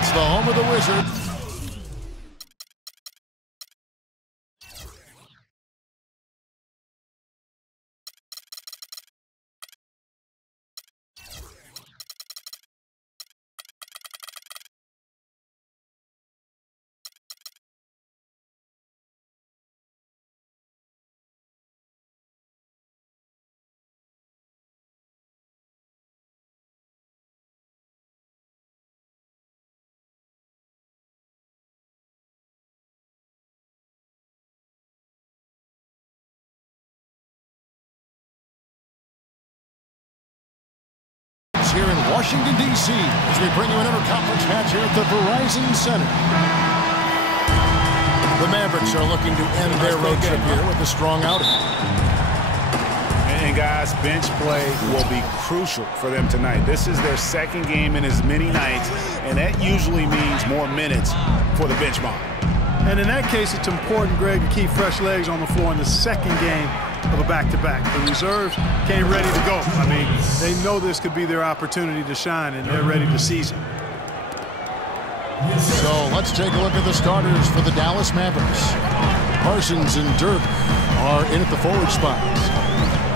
It's the home of the Wizards. Here in Washington, D.C. as we bring you an interconference match here at the Verizon Center. The Mavericks are looking to end their road trip here with a strong outing. And guys, bench play will be crucial for them tonight. This is their second game in as many nights, and that usually means more minutes for the bench mob. And in that case, it's important, Greg, to keep fresh legs on the floor in the second game of a back-to-back. The reserves came ready to go. I mean, they know this could be their opportunity to shine, and they're ready to seize it. So let's take a look at the starters for the Dallas Mavericks. Parsons and Dirk are in at the forward spots.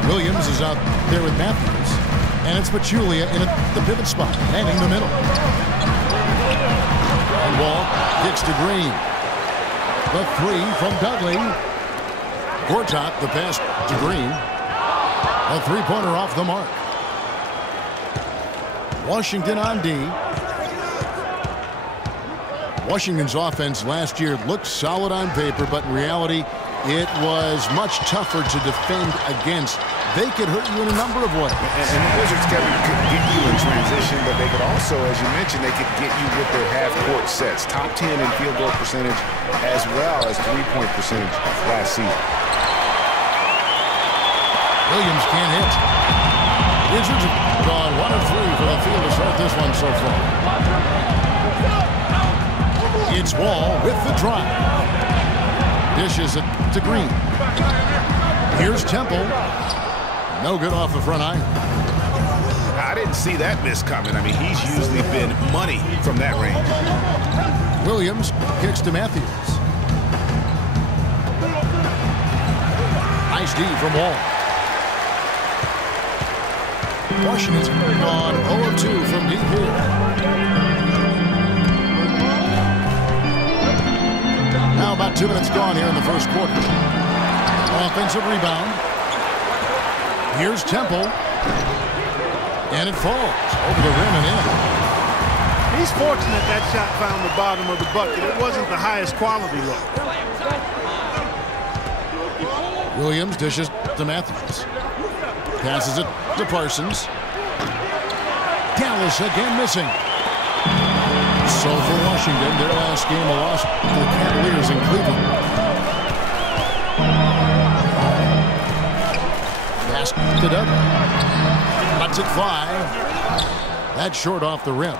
Williams is out there with Matthews. And it's Pachulia in at the pivot spot, manning the middle. And Wall kicks to Green. The three from Dudley. Gortat, the pass to Green. A three-pointer off the mark. Washington on D. Washington's offense last year looked solid on paper, but in reality, it was much tougher to defend against. They could hurt you in a number of ways. And the Wizards could get you in transition, but they could also, as you mentioned, they could get you with their half-court sets. Top 10 in field goal percentage as well as three-point percentage last season. Williams can't hit. Wizards have gone 1 of 3 for the field to start this one so far. It's Wall with the drive. Dishes it to Green. Here's Temple. No good off the front iron. I didn't see that miss coming. I mean, he's usually been money from that range. Williams kicks to Matthews. Nice D from Wall. Washington's gone 0 of 2 from deep here. Now about 2 minutes gone here in the first quarter. Offensive rebound. Here's Temple. And it falls over the rim and in. He's fortunate that shot found the bottom of the bucket. It wasn't the highest quality look. Williams dishes to Matthews. Passes it to Parsons. Dallas again missing. So for Washington, their last game a loss to the Cavaliers in Cleveland. Pass to Dudley. Lets it fly. That's short off the rim.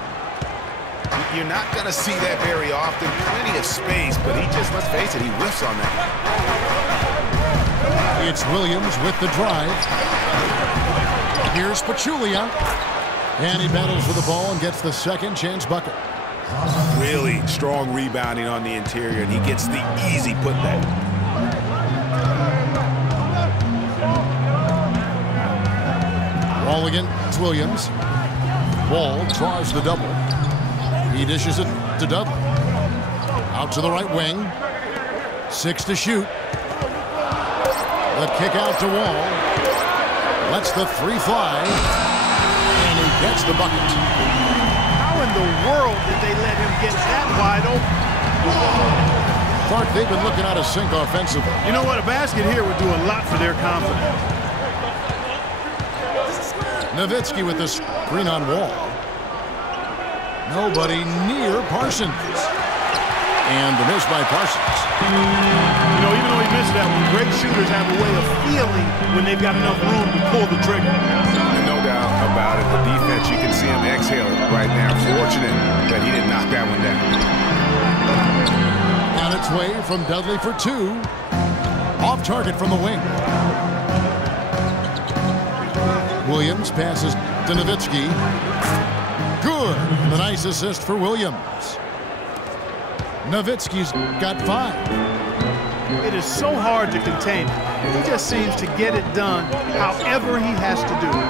You're not going to see that very often. Plenty of space, but he just, let's face it, he whiffs on that. It's Williams with the drive. Here's Pachulia. And he battles for the ball and gets the second chance bucket. Really strong rebounding on the interior, and he gets the easy putback. Wall against Williams. Wall draws the double. He dishes it to Dudley. Out to the right wing. 6 to shoot. The kick out to Wall. Lets the three fly. And he gets the bucket. How in the world did they let him get that wide open? Clark, they've been looking out of sync offensively. You know what? A basket here would do a lot for their confidence. Nowitzki with the screen on Wall. Nobody near Parsons. And the miss by Parsons. You know, even though he missed that one, great shooters have a way of feeling when they've got enough room to pull the trigger. No doubt about it. The defense, you can see him exhaling right now. Fortunate that he didn't knock that one down. On its way from Dudley for two. Off target from the wing. Williams passes to Nowitzki. Good. The nice assist for Williams. Nowitzki's got 5. It is so hard to contain him. He just seems to get it done however he has to do it.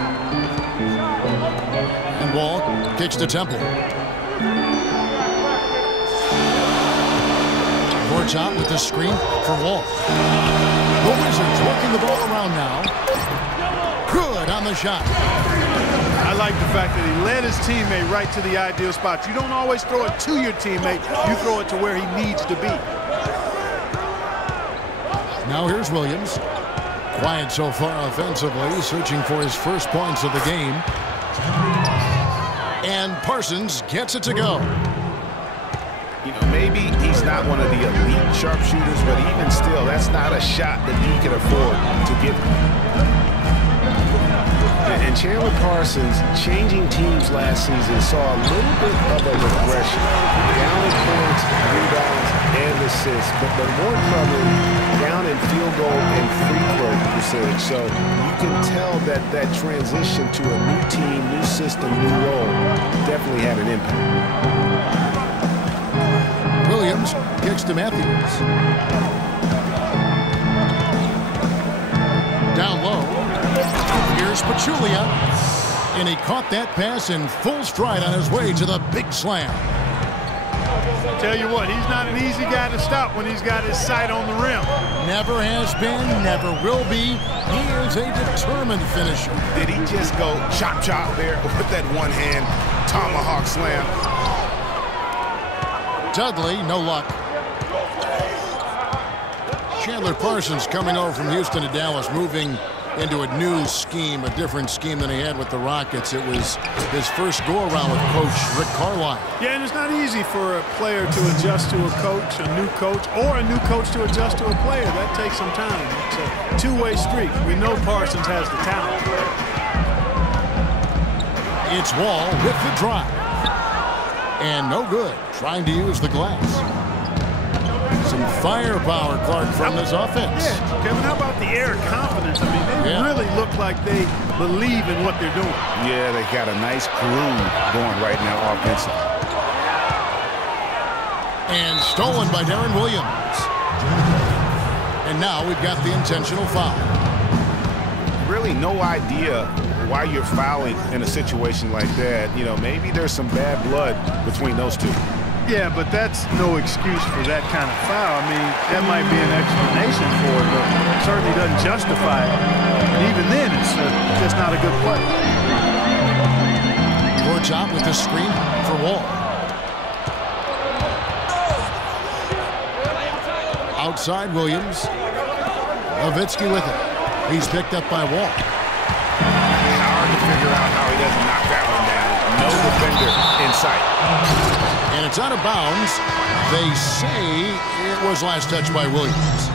And Wall kicks to Temple. Gortat with the screen for Wall. The Wizards working the ball around now. Good on the shot. I like the fact that he led his teammate right to the ideal spot. You don't always throw it to your teammate. You throw it to where he needs to be. Now here's Williams. Quiet so far offensively, searching for his first points of the game. And Parsons gets it to go. You know, maybe he's not one of the elite sharpshooters, but even still, that's not a shot that he can afford to give. And Chandler Parsons, changing teams last season, saw a little bit of a regression. Down in points, rebounds, and assists, but more troubling, down in field goal and free throw percentage. So you can tell that that transition to a new team, new system, new role definitely had an impact. Williams kicks to Matthews. Down low. Here's Pachulia. And he caught that pass in full stride on his way to the big slam. Tell you what, he's not an easy guy to stop when he's got his sight on the rim. Never has been, never will be. He is a determined finisher. Did he just go chop chop there with that one hand tomahawk slam? Dudley, no luck. Chandler Parsons coming over from Houston to Dallas, moving into a new scheme, a different scheme than he had with the Rockets. It was his first go-around with Coach Rick Carlisle. Yeah, and it's not easy for a player to adjust to a coach, a new coach, or a new coach to adjust to a player. That takes some time. It's a two-way street. We know Parsons has the talent. It's Wall with the drive. And no good, trying to use the glass. Some firepower, Clark, from this offense. Yeah, Kevin, how about the air of confidence? I mean, they really look like they believe in what they're doing. Yeah, they got a nice groove going right now offensively. And stolen by Darren Williams. And now we've got the intentional foul. Really no idea why you're fouling in a situation like that. You know, maybe there's some bad blood between those two. Yeah, but that's no excuse for that kind of foul. I mean, that might be an explanation for it, but it certainly doesn't justify it. And even then, it's just not a good play. Gortat with the screen for Wall. Outside Williams. Nowitzki with it. He's picked up by Wall. Hard to figure out how he doesn't knock that one down. No defender in sight. And it's out of bounds. They say it was last touched by Williams.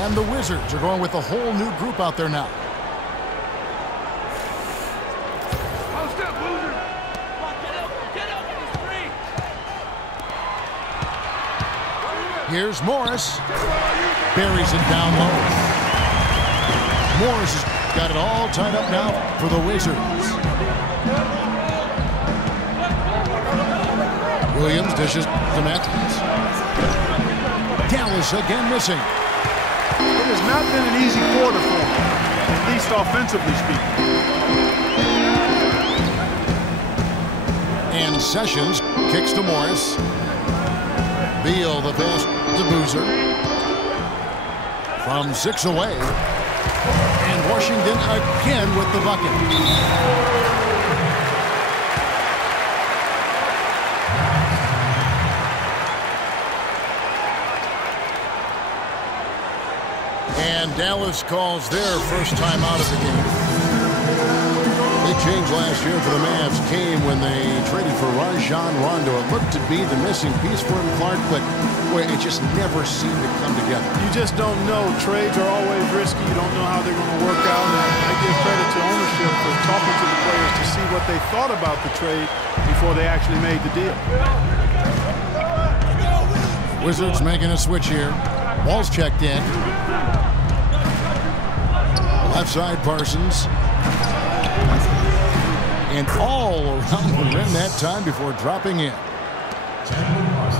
And the Wizards are going with a whole new group out there now. Here's Morris. Buries it down low. Morris has got it all tied up now for the Wizards. Williams dishes to Matthews. Dallas again missing. It has not been an easy quarter for him, at least offensively speaking. And Sessions kicks to Morris. Beal the pass to Boozer. From 6 away. And Washington again with the bucket. And Dallas calls their first time out of the game. Big change last year for the Mavs came when they traded for Rajon Rondo. It looked to be the missing piece for him, Clark, but boy, it just never seemed to come together. You just don't know. Trades are always risky. You don't know how they're going to work out. And I give credit to ownership for talking to the players to see what they thought about the trade before they actually made the deal. Wizards making a switch here. Wall's checked in. Left side, Parsons. And all around the rim that time before dropping in.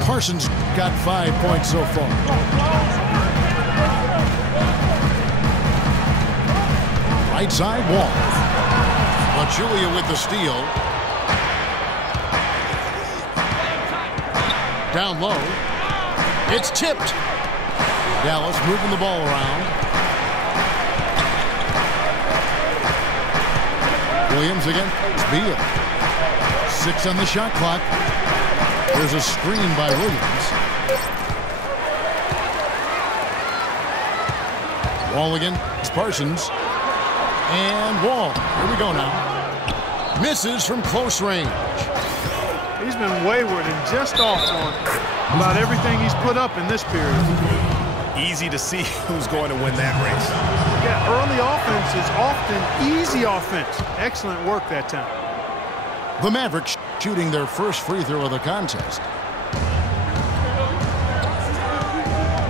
Parsons got 5 points so far. Right side, Wall. Pachulia with the steal. Down low. It's tipped. Dallas moving the ball around. Williams again. Beal. 6 on the shot clock. There's a screen by Williams. Wall again. It's Parsons. And Wall. Here we go now. Misses from close range. He's been wayward and just off on about everything he's put up in this period. Easy to see who's going to win that race. Yeah, early offense is often easy offense. Excellent work that time. The Mavericks shooting their first free throw of the contest.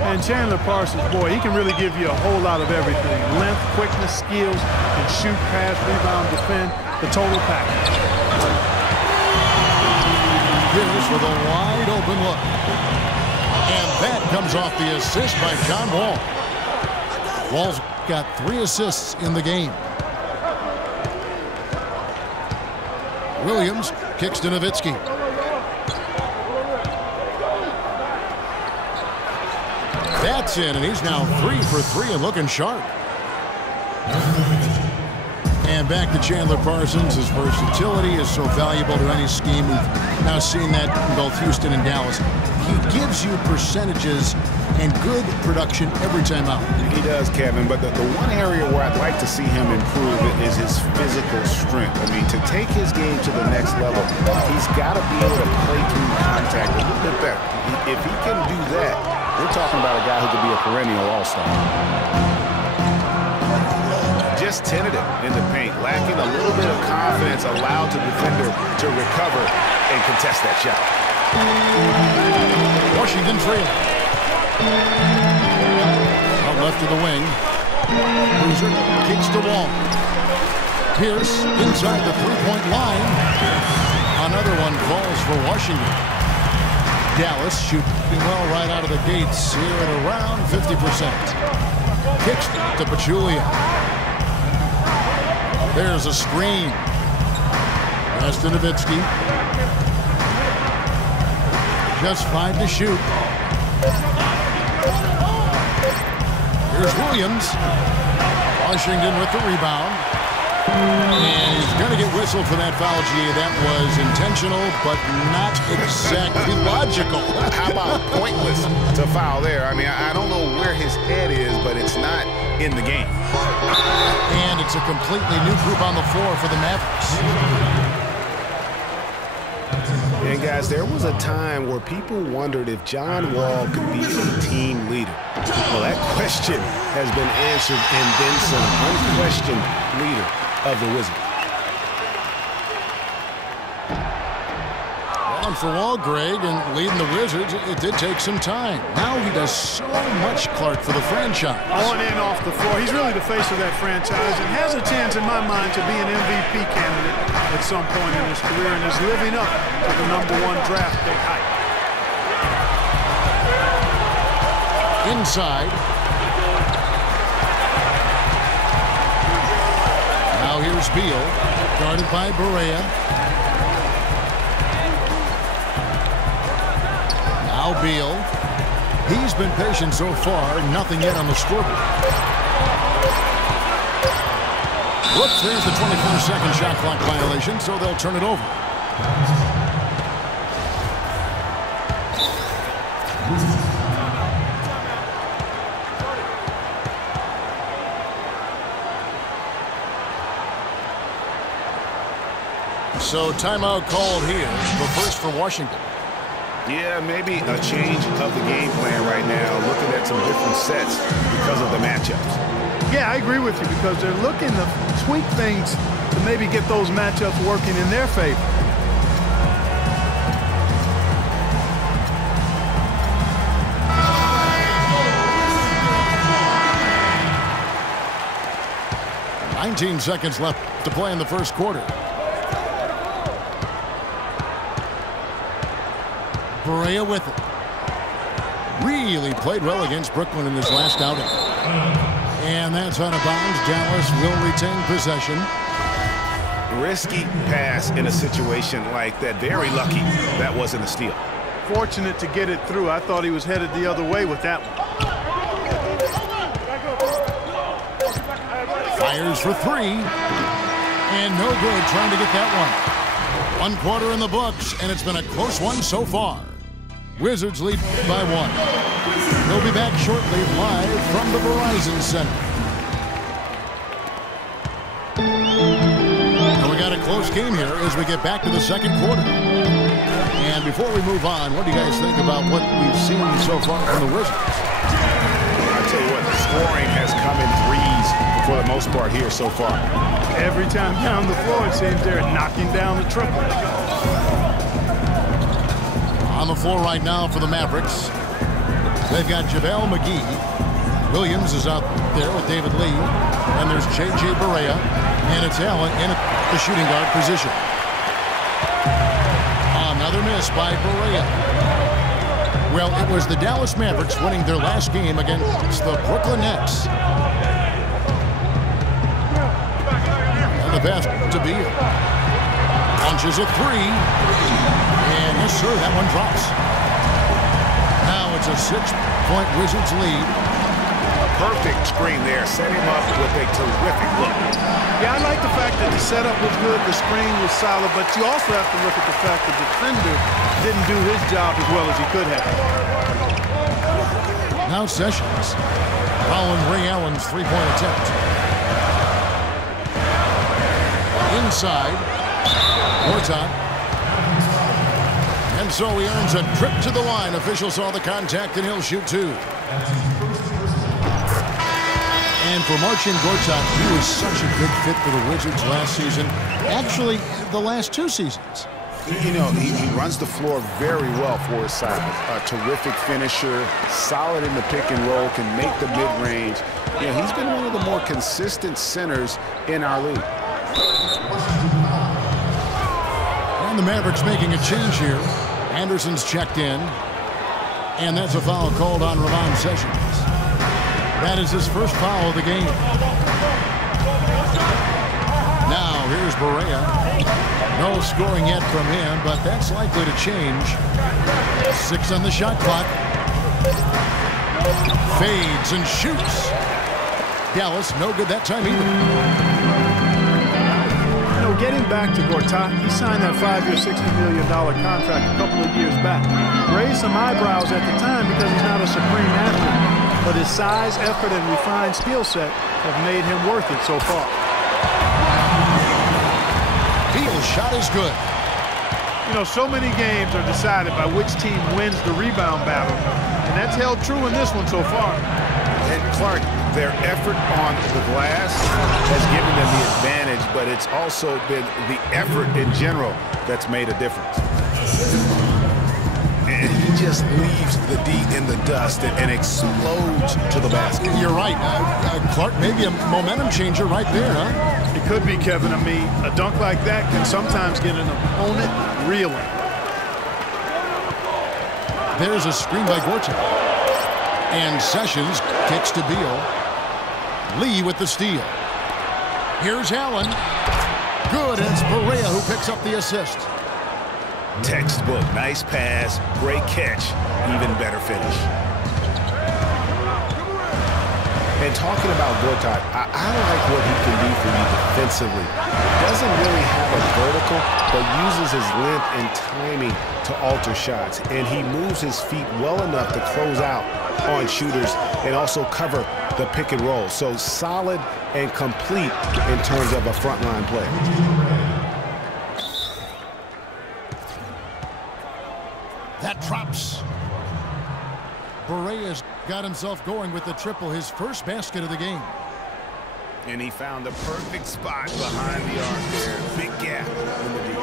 And Chandler Parsons, boy, he can really give you a whole lot of everything. Length, quickness, skills, and shoot, pass, rebound, defend, the total package. Here's with a wide open look. And that comes off the assist by John Wall. Wall's got 3 assists in the game. Williams kicks to Nowitzki. That's in, and he's now 3 for 3 and looking sharp. And back to Chandler Parsons. His versatility is so valuable to any scheme. We've now seen that in both Houston and Dallas. He gives you percentages and good production every time out. He does, Kevin, but the one area where I'd like to see him improve is his physical strength. I mean, to take his game to the next level, he's got to be able to play through contact a little bit better. If he can do that, we're talking about a guy who could be a perennial all-star. Just tentative in the paint, lacking a little bit of confidence, allowed the defender to recover and contest that shot. Washington trailing. Out left to the wing. Boozer kicks the Wall. Pierce inside the three-point line. Another one falls for Washington. Dallas shooting well right out of the gates here at around 50%. Kicks to Pachulia. There's a screen. Pass to Nowitzki. Just 5 to shoot. Here's Williams. Washington with the rebound. And he's going to get whistled for that foul, G. That was intentional, but not exactly logical. How about pointless to foul there? I mean, I don't know where his head is, but it's not in the game. And it's a completely new group on the floor for the Mavericks. And guys, there was a time where people wondered if John Wall could be a team leader. Well, that question has been answered and then some. Unquestioned leader of the Wizards. On for Wall, Greg, and leading the Wizards, it did take some time. Now he does so much, Clark, for the franchise. On and off the floor. He's really the face of that franchise and has a chance, in my mind, to be an MVP candidate at some point in his career and is living up to the #1 draft pick hype. Inside. Now here's Beal, guarded by Barea. Now Beal. He's been patient so far, nothing yet on the scoreboard. Whoops, there's the 24-second shot clock violation, so they'll turn it over. So timeout called here, the first for Washington. Yeah, maybe a change of the game plan right now, looking at some different sets because of the matchups. Yeah, I agree with you because they're looking to tweak things to maybe get those matchups working in their favor. "19 seconds left to play in the first quarter. Barea with it. Really played well against Brooklyn in his last outing. And that's out of bounds. Dallas will retain possession. Risky pass in a situation like that. Very lucky that wasn't a steal. Fortunate to get it through. I thought he was headed the other way with that one. Fires for three. And no good trying to get that one. One quarter in the books, and it's been a close one so far. Wizards lead by one. We'll be back shortly live from the Verizon Center. And we got a close game here as we get back to the second quarter. And before we move on, what do you guys think about what we've seen so far from the Wizards? I'll tell you what, the scoring has come in threes for the most part here so far. Every time down the floor, it seems they're knocking down the triple. On the floor right now for the Mavericks, they've got JaVale McGee. Williams is out there with David Lee. And there's J.J. Barea. And it's Allen in the shooting guard position. Another miss by Barea. Well, it was the Dallas Mavericks winning their last game against the Brooklyn Nets. And the pass to Beal. Launches a three. And yes, sir, that one drops. Now it's a 6-point Wizards lead. Perfect screen there. Set him up with a terrific look. Yeah, I like the fact that the setup was good, the screen was solid, but you also have to look at the fact that the defender didn't do his job as well as he could have. Now Sessions following Ray Allen's three-point attempt. Inside, Gortat. And so he earns a trip to the line. Official saw the contact, and he'll shoot two. And for Marcin Gortat, he was such a good fit for the Wizards last season. Actually, the last two seasons. You know, he runs the floor very well for his side. A terrific finisher, solid in the pick and roll, can make the mid-range. You know, he's been one of the more consistent centers in our league. And the Mavericks making a change here. Anderson's checked in. And that's a foul called on Ramon Sessions. That is his first foul of the game. Now here's Barea. No scoring yet from him, but that's likely to change. 6 on the shot clock. Fades and shoots. Dallas, no good that time either. You know, getting back to Gortat, he signed that 5-year, $60 million contract a couple of years back. Raised some eyebrows at the time because he's not a supreme athlete. But his size, effort, and refined skill set have made him worth it so far. Beal's shot is good. You know, so many games are decided by which team wins the rebound battle, and that's held true in this one so far. And Clark, their effort on the glass has given them the advantage, but it's also been the effort in general that's made a difference. And he just leaves the D in the dust and explodes to the basket. You're right. Clark, maybe a momentum changer right there, huh? It could be, Kevin. I mean, a dunk like that can sometimes get an opponent reeling. There's a screen by Gortat. And Sessions kicks to Beal. Lee with the steal. Here's Allen. Good, and it's Barea who picks up the assist. Textbook, nice pass, great catch, even better finish. And talking about Gortat, I like what he can do for you defensively. Doesn't really have a vertical, but uses his length and timing to alter shots. And he moves his feet well enough to close out on shooters and also cover the pick and roll. So solid and complete in terms of a frontline player. That drops. Borea's got himself going with the triple, his first basket of the game. And he found the perfect spot behind the arc there. Big gap in the deep.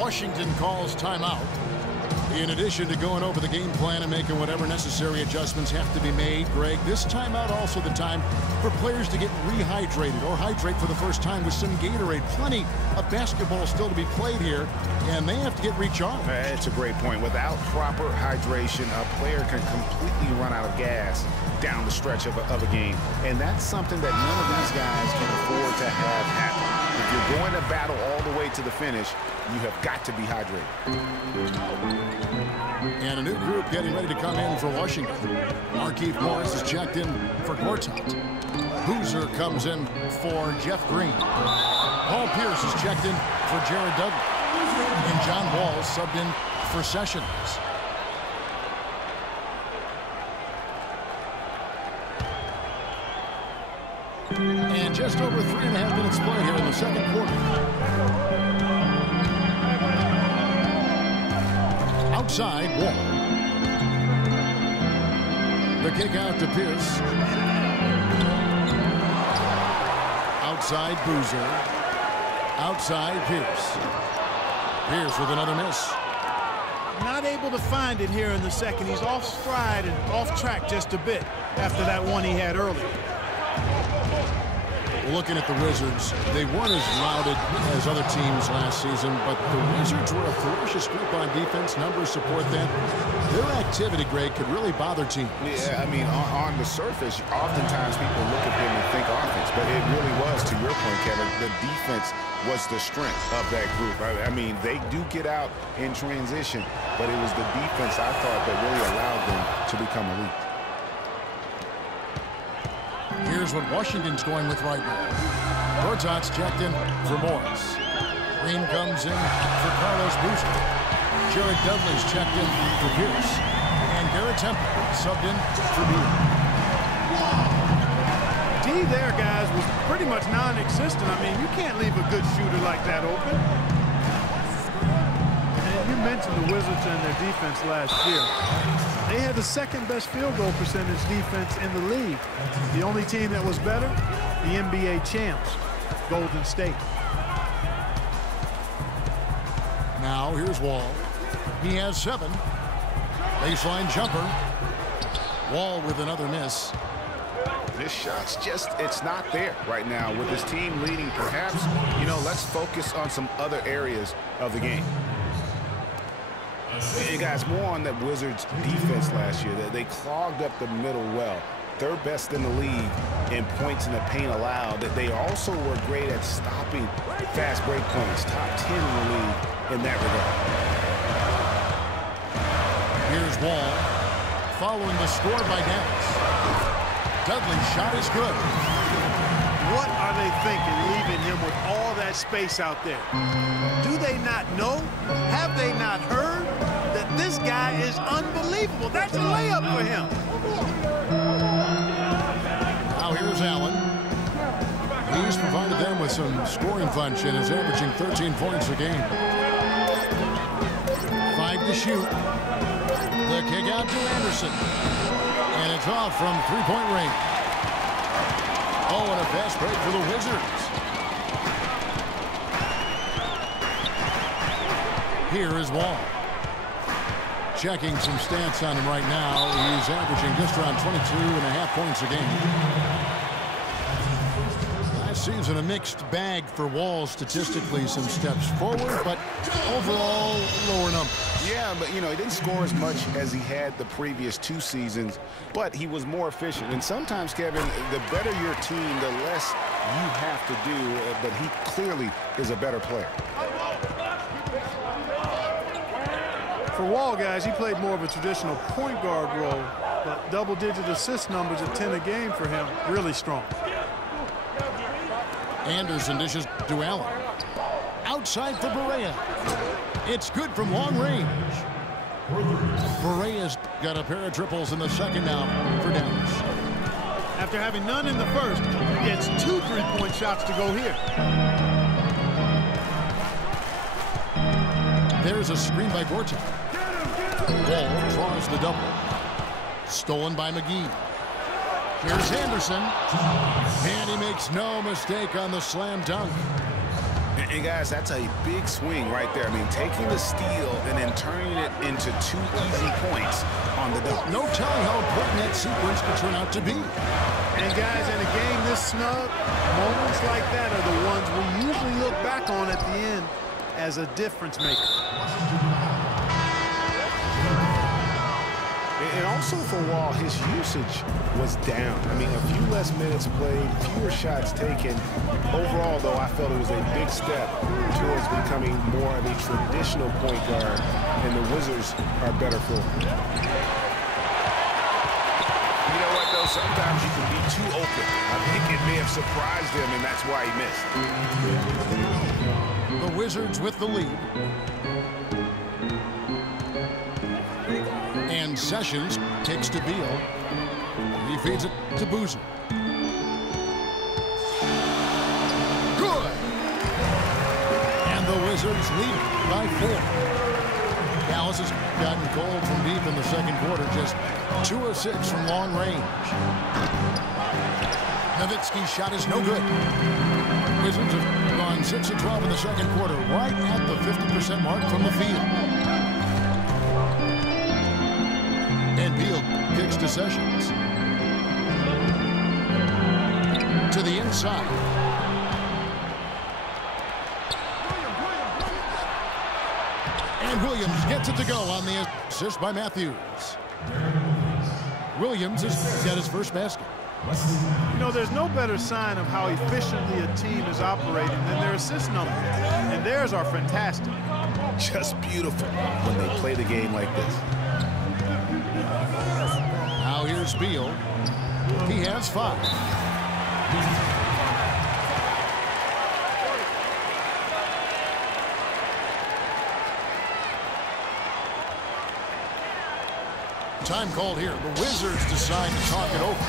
Washington calls timeout. In addition to going over the game plan and making whatever necessary adjustments have to be made, Greg, this timeout also the time for players to get rehydrated or hydrate for the first time with some Gatorade. Plenty of basketball still to be played here, and they have to get recharged. That's a great point. Without proper hydration, a player can completely run out of gas down the stretch of a game. And that's something that none of these guys can afford to have happen. If you're going to battle all the way to the finish, you have got to be hydrated. And a new group getting ready to come in for Washington. Markieff Morris is checked in for Gortat. Boozer comes in for Jeff Green. Paul Pierce is checked in for Jared Dudley. And John Wall subbed in for Sessions. And just over 3.5 minutes played here in the second quarter. Outside, Wall. The kick out to Pierce. Outside, Boozer. Outside, Pierce. Pierce with another miss. Not able to find it here in the second. He's off stride and off track just a bit after that one he had earlier. Looking at the Wizards, they weren't as lauded as other teams last season, but the Wizards were a ferocious group on defense. Numbers support that. Their activity, Greg, could really bother teams. Yeah, I mean, on the surface, oftentimes people look at them and think offense, but it really was, to your point, Kevin, the defense was the strength of that group. I mean, they do get out in transition, but it was the defense, I thought, that really allowed them to become elite. Here's what Washington's going with right now. Gortat's checked in for Morris. Green comes in for Carlos Boozer. Jared Dudley's checked in for Pierce. And Garrett Temple subbed in for Beal. D there, guys, was pretty much non-existent. I mean, you can't leave a good shooter like that open. And you mentioned the Wizards and their defense last year. They had the second best field goal percentage defense in the league. The only team that was better, the NBA champs, Golden State. Now here's Wall. He has 7. Baseline jumper. Wall with another miss. This shot's just, it's not there right now. With his team leading, perhaps, you know, let's focus on some other areas of the game. And guys, more on that Wizards defense last year. They clogged up the middle well. Third best in the league in points in the paint allowed. They also were great at stopping fast break points. Top 10 in the league in that regard. Here's Wall. Following the score by Dallas. Dudley's shot is good. What are they thinking, leaving him with all that space out there? Do they not know? Have they not heard that this guy is unbelievable? That's a layup for him. Now here's Allen. He's provided them with some scoring punch and is averaging 13 points a game. 5 to shoot. The kick out to Anderson. And it's off from three-point range. Oh, and a fast break for the Wizards. Here is Wall. Checking some stats on him right now. He's averaging just around 22.5 points a game. Last season, a mixed bag for Wall statistically. Some steps forward, but overall, lower numbers. Yeah, but, you know, he didn't score as much as he had the previous 2 seasons, but he was more efficient. And sometimes, Kevin, the better your team, the less you have to do, but he clearly is a better player. For Wall, guys, he played more of a traditional point guard role but double-digit assist numbers at 10 a game for him, really strong. Anderson dishes to Allen. Outside for Barea. It's good from long range. Barea's got a pair of triples in the second now for Dallas. After having none in the first, he gets 2 3-point shots to go here. There's a screen by Gortat. Wall draws the double. Stolen by McGee. Here's Anderson. And he makes no mistake on the slam dunk. And guys, that's a big swing right there. I mean, taking the steal and then turning it into 2 easy points on the dunk. No telling how important that sequence could turn out to be. And guys, in a game this snug, moments like that are the ones we usually look back on at the end as a difference maker. And also for Wall, his usage was down. I mean, a few less minutes played, fewer shots taken. Overall, though, I felt it was a big step towards becoming more of a traditional point guard, and the Wizards are better for him. You know what, though? Sometimes you can be too open. I think it may have surprised him, and that's why he missed. The Wizards with the lead. And Sessions kicks to Beal. He feeds it to Boozer. Good! And the Wizards lead by 4. Dallas has gotten cold from deep in the second quarter, just 2 of 6 from long range. Nowitzki's shot is no good. Wizards have gone 6 of 12 in the second quarter, right at the 50% mark from the field. And Beal kicks to Sessions. To the inside. And Williams gets it to go on the assist by Matthews. Williams has got his first basket. You know, there's no better sign of how efficiently a team is operating than their assist numbers. And theirs are fantastic. Just beautiful when they play the game like this. Now here's Beal. He has 5. Time called here. The Wizards decide to talk it over.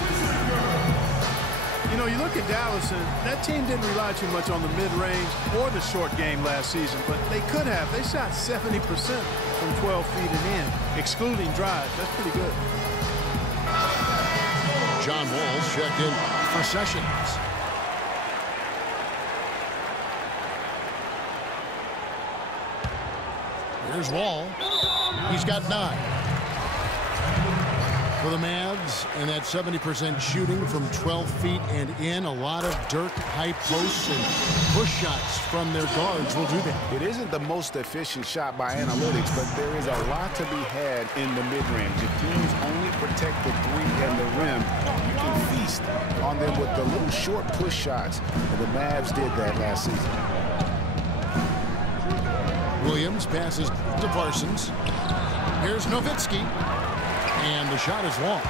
You know, you look at Dallas, and that team didn't rely too much on the mid-range or the short game last season, but they could have. They shot 70% from 12 feet and in, excluding drives. That's pretty good. John Wall's checked in for Sessions. Here's Wall. He's got 9. For the Mavs, and that 70% shooting from 12 feet and in. A lot of Dirk high posts and push shots from their guards will do that. It isn't the most efficient shot by analytics, but there is a lot to be had in the mid-range. If teams only protect the 3 and the rim, you can feast on them with the little short push shots, and the Mavs did that last season. Williams passes to Parsons. Here's Nowitzki. And the shot is long.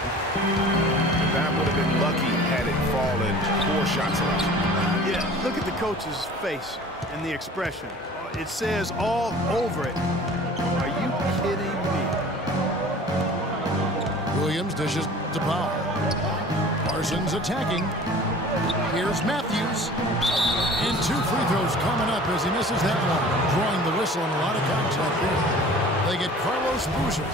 That would have been lucky had it fallen. Poor shot selection. Yeah, look at the coach's face and the expression. It says all over it. Are you kidding me? Williams dishes to Powell. Parsons attacking. Here's Matthews. And 2 free throws coming up as he misses that one. Drawing the whistle and a lot of contact there. They get Carlos Boozer.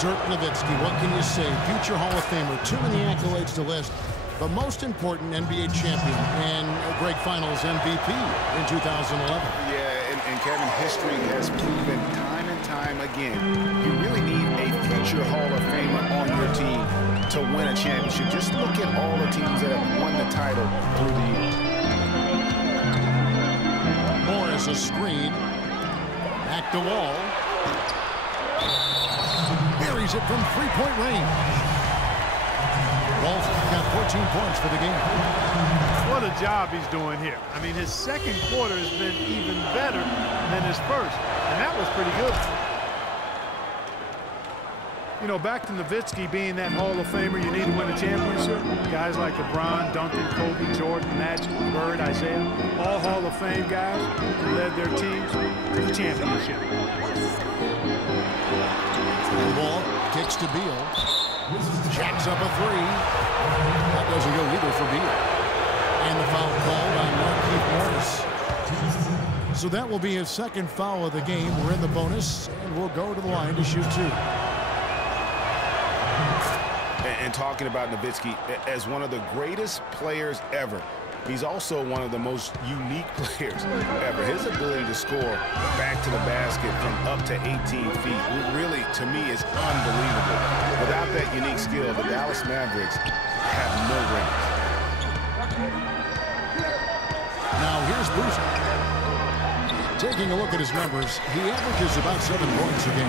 Dirk Nowitzki, what can you say? Future Hall of Famer, too many accolades to list, but most important, NBA champion and Greg Finals MVP in 2011. Yeah, and Kevin, history has proven time and time again, you really need a future Hall of Famer on your team to win a championship. Just look at all the teams that have won the title through the years. Morris a screen. Back to Wall. Buries it from 3-point range. Wall's got 14 points for the game. What a job he's doing here. I mean, his second quarter has been even better than his first, and that was pretty good. You know, back to Nowitzki being that Hall of Famer, you need to win a championship. Guys like LeBron, Duncan, Kobe, Jordan, Magic, Bird, Isaiah, all Hall of Fame guys who led their teams to the championship. The ball kicks to Beal. Jacks up a three. That doesn't go either for Beal. And the foul called on Markieff Morris. So that will be his second foul of the game. We're in the bonus, and we'll go to the line to shoot two. And talking about Nowitzki, as one of the greatest players ever, he's also one of the most unique players ever. His ability to score back to the basket from up to 18 feet really, to me, is unbelievable. Without that unique skill, the Dallas Mavericks have no rings. Now here's Boozer. Taking a look at his numbers, he averages about 7 points a game.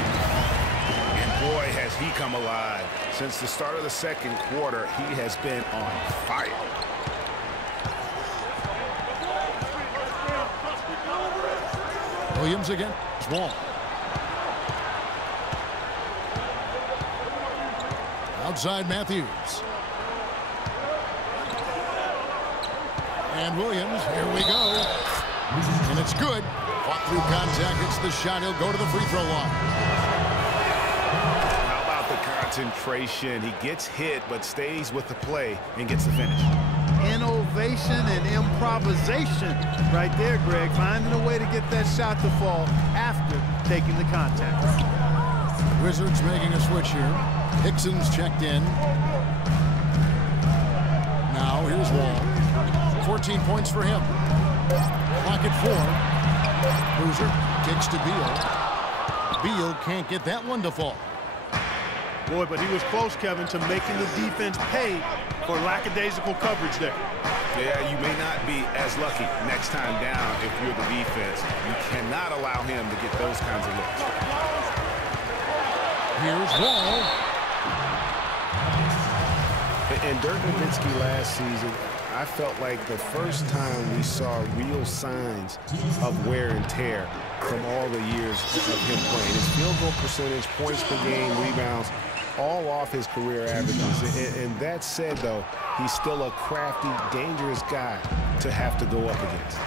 And boy, has he come alive. Since the start of the second quarter, he has been on fire. Williams again. Wall. Outside Matthews. And Williams, here we go. And it's good. Fought through contact, hits the shot. He'll go to the free throw line. How about the concentration? He gets hit, but stays with the play and gets the finish. Innovation and improvisation right there, Greg. Finding a way to get that shot to fall after taking the contact. Wizards making a switch here. Hickson's checked in. Now here's Wall. 14 points for him. Clock at 4. Boozer kicks to Beal. Beal can't get that one to fall. Boy, but he was close, Kevin, to making the defense pay for lackadaisical coverage there. Yeah, you may not be as lucky next time down if you're the defense. You cannot allow him to get those kinds of looks. Here's Wall. And Dirk Nowitzki last season, I felt like the first time we saw real signs of wear and tear from all the years of him playing. His field goal percentage, points per game, rebounds, all off his career averages. And that said, though, he's still a crafty, dangerous guy to have to go up against.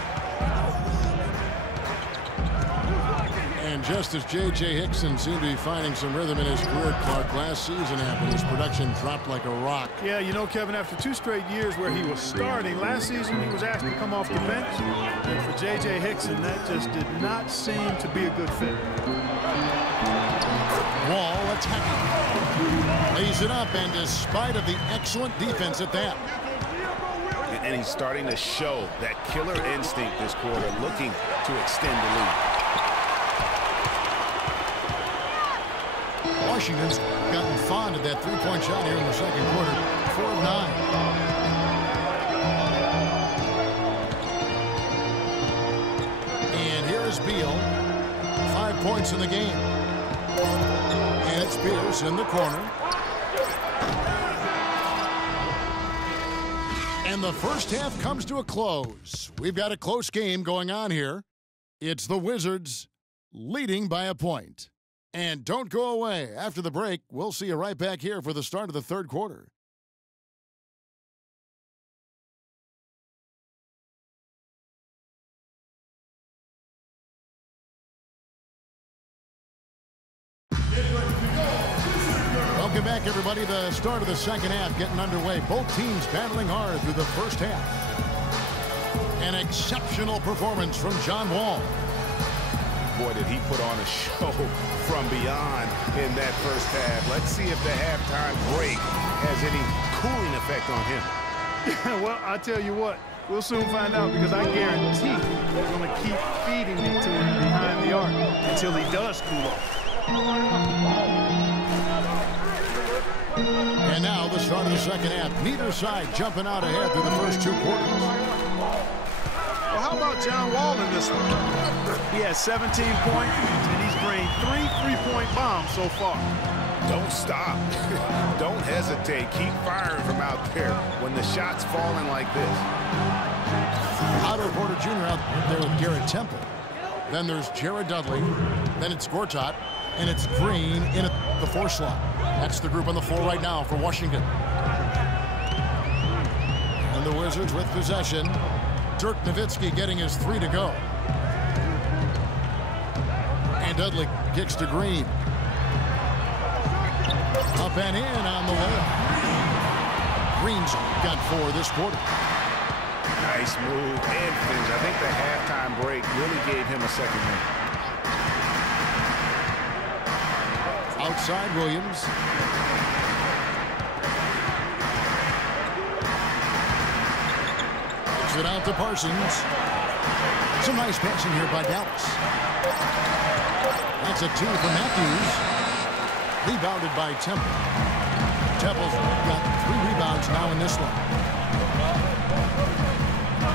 And just as J.J. Hickson seemed to be finding some rhythm in his career, Clark, last season happened, his production dropped like a rock. Yeah, you know, Kevin, after 2 straight years where he was starting, last season he was asked to come off the bench. And for J.J. Hickson, that just did not seem to be a good fit. Wall attacking. Lays it up, and despite of the excellent defense at that. And he's starting to show that killer instinct this quarter, looking to extend the lead. Washington's gotten fond of that three-point shot here in the second quarter. 4 of 9. And here is Beal. 5 points in the game. And it's Pierce in the corner. And the first half comes to a close. We've got a close game going on here. It's the Wizards leading by a point. And don't go away. After the break, we'll see you right back here for the start of the third quarter. Welcome back, everybody. The start of the second half getting underway. Both teams battling hard through the first half. An exceptional performance from John Wall. Boy, did he put on a show from beyond in that first half. Let's see if the halftime break has any cooling effect on him. Well, I'll tell you what. We'll soon find out, because I guarantee they're going to keep feeding it to him behind the arc until he does cool off. And now the start of the second half. Neither side jumping out ahead through the first 2 quarters. Well, how about John Wall in this one? He has 17 points, and he's drained 3 3-point bombs so far. Don't stop. Don't hesitate. Keep firing from out there when the shot's falling like this. Otto Porter Jr. out there with Garrett Temple. Then there's Jared Dudley. Then it's Gortat. And it's Green in at the 4 slot. That's the group on the floor right now for Washington. And the Wizards with possession. Dirk Nowitzki getting his 3 to go. And Dudley kicks to Green. Up and in on the layup. Green's got 4 this quarter. Nice move and finish. I think the halftime break really gave him a second win. Outside Williams. Kicks it out to Parsons. Some nice passing here by Dallas. That's a 2 for Matthews. Rebounded by Temple. Temple's got 3 rebounds now in this one.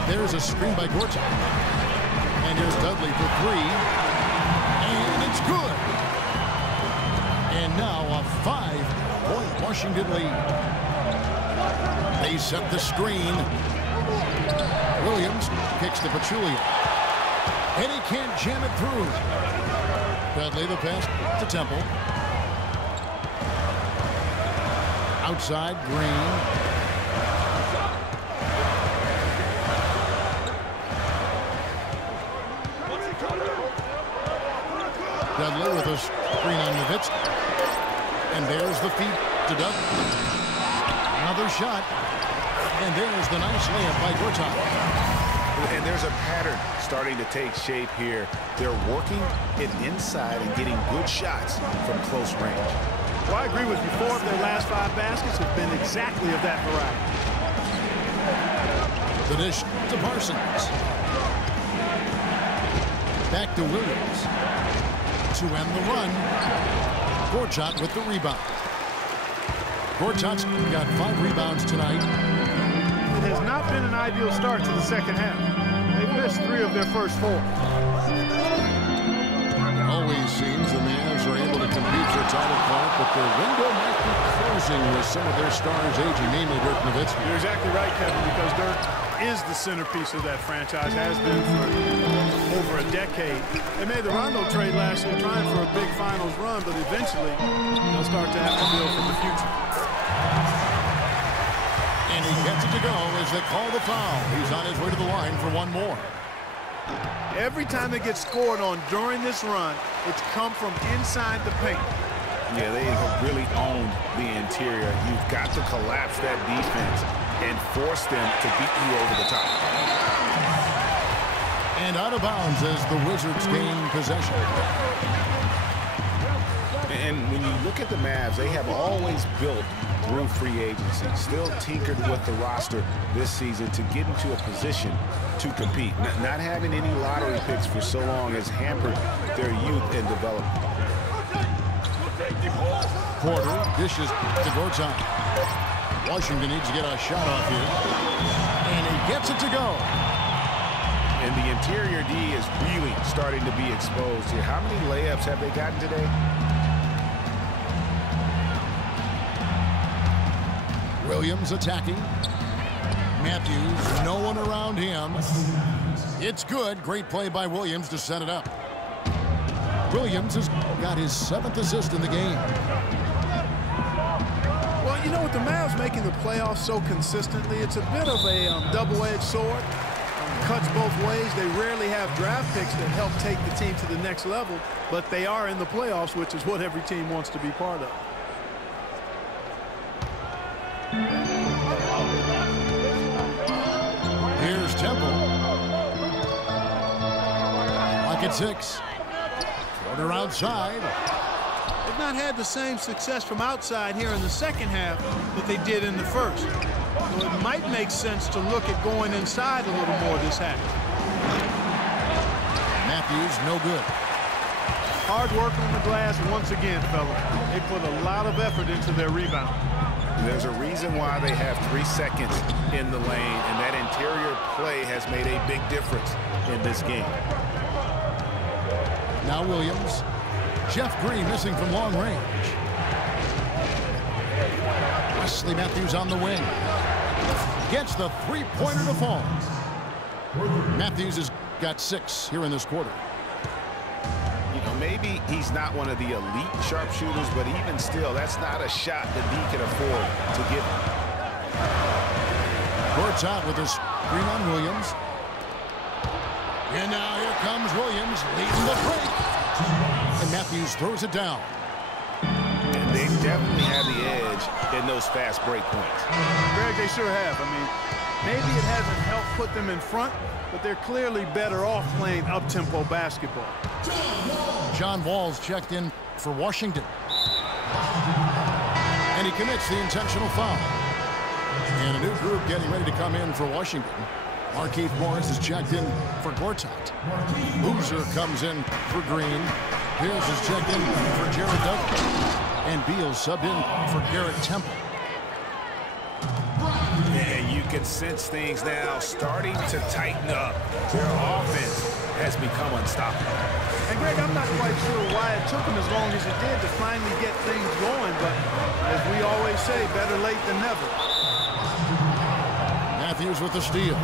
There's a screen by Gortat. And here's Dudley for 3. And it's good. And now a 5-point Washington lead. They set the screen. Williams kicks to Pachulia. And he can't jam it through. Dudley the pass to Temple. Outside, Green. Dudley with a screen on Nowitzki. And there's the feed to Dudley. Another shot. And there's the nice layup by Gortat. And there's a pattern starting to take shape here. They're working it inside and getting good shots from close range. Well, I agree with you. 4 of their last 5 baskets have been exactly of that variety. The dish to Parsons. Back to Williams. To end the run. Gortat with the rebound. Gortat's got 5 rebounds tonight. It has not been an ideal start to the second half. They've missed 3 of their first 4. Always seems the Mavs are able to compete for a title, Clark, but their window might be closing with some of their stars aging, namely Dirk Nowitzki. You're exactly right, Kevin, because Dirk is the centerpiece of that franchise, has been for over a decade. They made the Rondo trade last year trying for a big finals run, but eventually they'll start to have to build for the future. And he gets it to go as they call the foul. He's on his way to the line for 1 more. Every time they get scored on during this run, it's come from inside the paint. Yeah, they have really owned the interior. You've got to collapse that defense and force them to beat you over the top. And out of bounds as the Wizards gain possession. And when you look at the Mavs, they have always built through free agency, still tinkered with the roster this season to get into a position to compete. Not having any lottery picks for so long has hampered their youth and development. Porter dishes to Gortat. Washington needs to get a shot off here. And he gets it to go. And the interior D is really starting to be exposed here. How many layups have they gotten today? Williams attacking. Matthews, no one around him. It's good. Great play by Williams to set it up. Williams has got his 7th assist in the game. Well, you know, with the Mavs making the playoffs so consistently, it's a bit of a double-edged sword. Cuts both ways. They rarely have draft picks that help take the team to the next level, but they are in the playoffs, which is what every team wants to be part of. Here's Temple. Lock at 6. Porter outside. They've not had the same success from outside here in the second half that they did in the first. So it might make sense to look at going inside a little more this half. Matthews, no good. Hard work on the glass once again, fellas. They put a lot of effort into their rebound. There's a reason why they have 3 seconds in the lane, and that interior play has made a big difference in this game. Now Williams. Jeff Green missing from long range. Wesley Matthews on the wing. Gets the 3-pointer to fall. Matthews has got 6 here in this quarter. You know, maybe he's not one of the elite sharpshooters, but even still, that's not a shot that he can afford to give him. Gortat with a screen on Williams. And now here comes Williams leading the break. And Matthews throws it down. And they definitely have the edge in those fast break points. Greg, they sure have. I mean, maybe it hasn't helped put them in front, but they're clearly better off playing up-tempo basketball. John Wall's checked in for Washington. And he commits the intentional foul. And a new group getting ready to come in for Washington. Markieff Morris is checked in for Gortat. Boozer comes in for Green. Pierce is checked in for Jared Dudley. And Beal subbed in for Garrett Temple. And you can sense things now starting to tighten up. Their offense has become unstoppable. And Greg, I'm not quite sure why it took them as long as it did to finally get things going, but as we always say, better late than never. Matthews with the steal.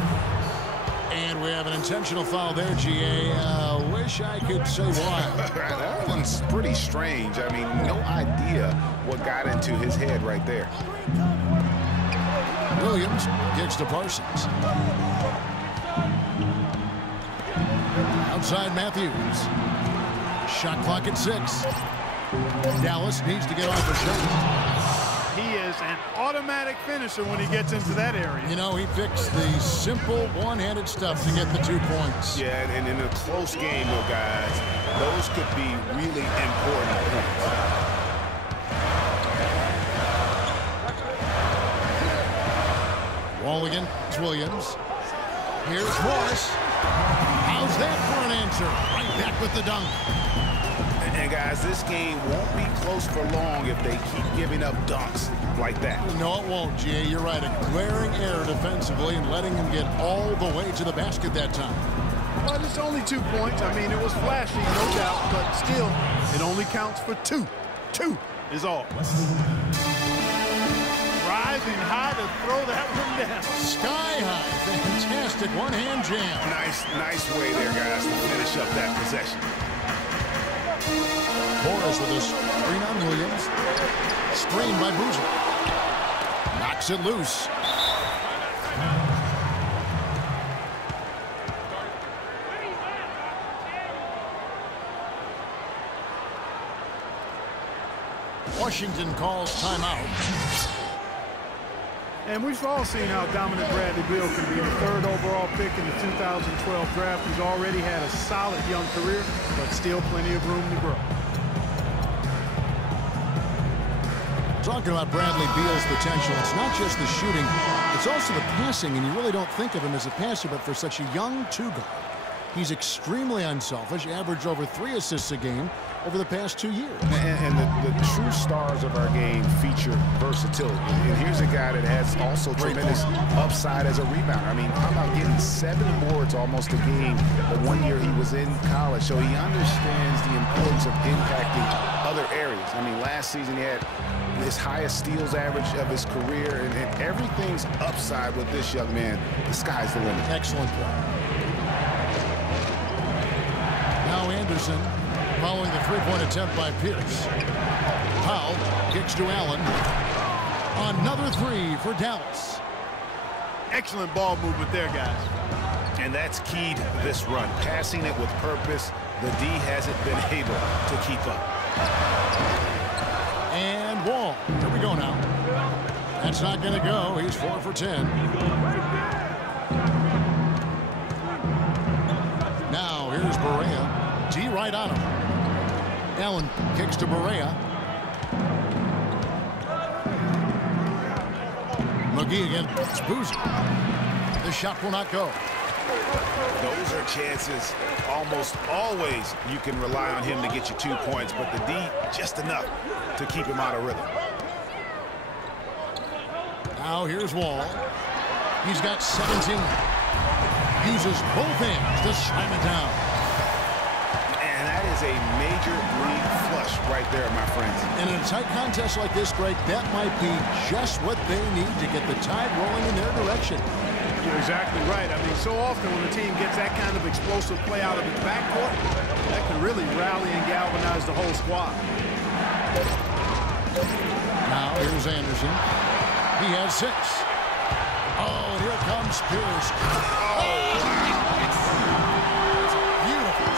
And we have an intentional foul there, G.A. Wish I could say why. That one's pretty strange. I mean, no idea what got into his head right there. Williams kicks to Parsons. Outside Matthews. Shot clock at 6. Dallas needs to get off a shot. He is an automatic finisher when he gets into that area. You know, he picks the simple one-handed stuff to get the 2 points. Yeah, and in a close game, though, guys, those could be really important points. Wall against Williams. Here's Morris. How's that for an answer? Right back with the dunk. And guys, this game won't be close for long if they keep giving up dunks like that. No, it won't, Jay. You're right. A glaring error defensively and letting him get all the way to the basket that time. But it's only 2 points. I mean, it was flashy, no doubt, but still, it only counts for 2. 2 is all. Rising high to throw that one down. Sky high. Fantastic one-hand jam. Nice way there, guys, to finish up that possession. Morris with a screen on Williams. Screen by Boozer. Knocks it loose. Washington calls timeout. And we've all seen how dominant Bradley Beal can be. The 3rd overall pick in the 2012 draft. He's already had a solid young career, but still plenty of room to grow. Talking about Bradley Beal's potential, it's not just the shooting, it's also the passing, and you really don't think of him as a passer, but for such a young 2-guard, he's extremely unselfish, averaged over 3 assists a game over the past 2 years. And the true stars of our game feature versatility. And here's a guy that has also tremendous upside as a rebounder. I mean, how about getting 7 boards almost a game the 1 year he was in college? So he understands the importance of impacting other areas. I mean, last season he had his highest steals average of his career, and everything's upside with this young man. The sky's the limit. Excellent point. Now Anderson following the 3-point attempt by Pierce. Powell kicks to Allen. Another 3 for Dallas. Excellent ball movement there, guys. And that's key to this run. Passing it with purpose. The D hasn't been able to keep up. And Wall. Here we go now. That's not going to go. He's 4 for 10. Now here's Barea. D right on him. Allen kicks to Barea. McGee against Boozer. The shot will not go. Those are chances almost always you can rely on him to get you 2 points, but the D just enough to keep him out of rhythm. Now here's Wall. He's got 17. Uses both hands to slam it down. And that is a major league flush right there, my friends. And in a tight contest like this, Greg, that might be just what they need to get the tide rolling in their direction. You're exactly right. I mean, so often when a team gets that kind of explosive play out of its backcourt, that can really rally and galvanize the whole squad. Now here's Anderson. He has 6. Oh, and here comes Pierce. Beautiful.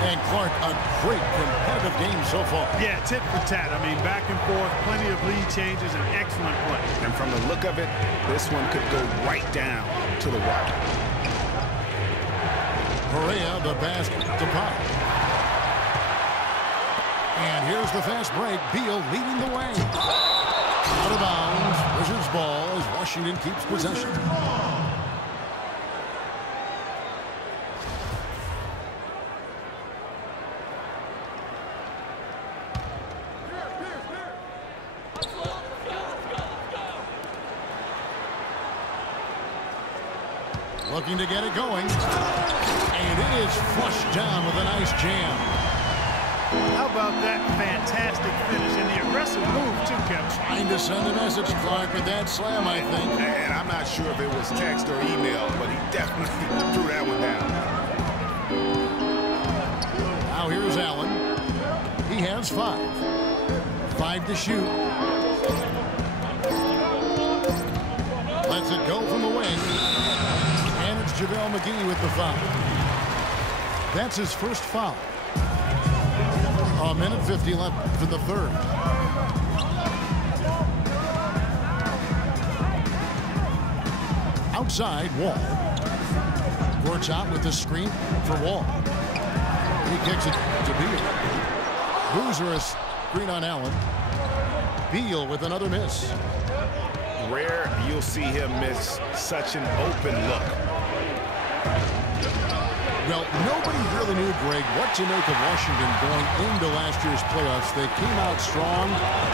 And Clark, a great competitive game so far. Yeah, tit for tat. I mean, back and forth, plenty of lead changes, and excellent play. And from the look of it, this one could go right down to the wire. Perea, the basket to Pop. And here's the fast break. Beal leading the way. Out of bounds. Wizards ball as Washington keeps possession. Looking to get it going. And it is flushed down with a nice jam. How about that fantastic finish and the aggressive move, too, Kevin? Trying to send a message, Clark, with that slam, I think. And I'm not sure if it was text or email, but he definitely threw that one down. Now here's Allen. He has 5. 5 to shoot. Lets it go from the wing. And it's JaVale McGee with the foul. That's his first foul. A minute 50 left for the third. Outside, Wall. Courts out with the screen for Wall. He kicks it to Beal. Boozer a screen on Allen. Beal with another miss. Rare you'll see him miss such an open look. Well, nobody really knew, Greg, what to make of Washington going into last year's playoffs. They came out strong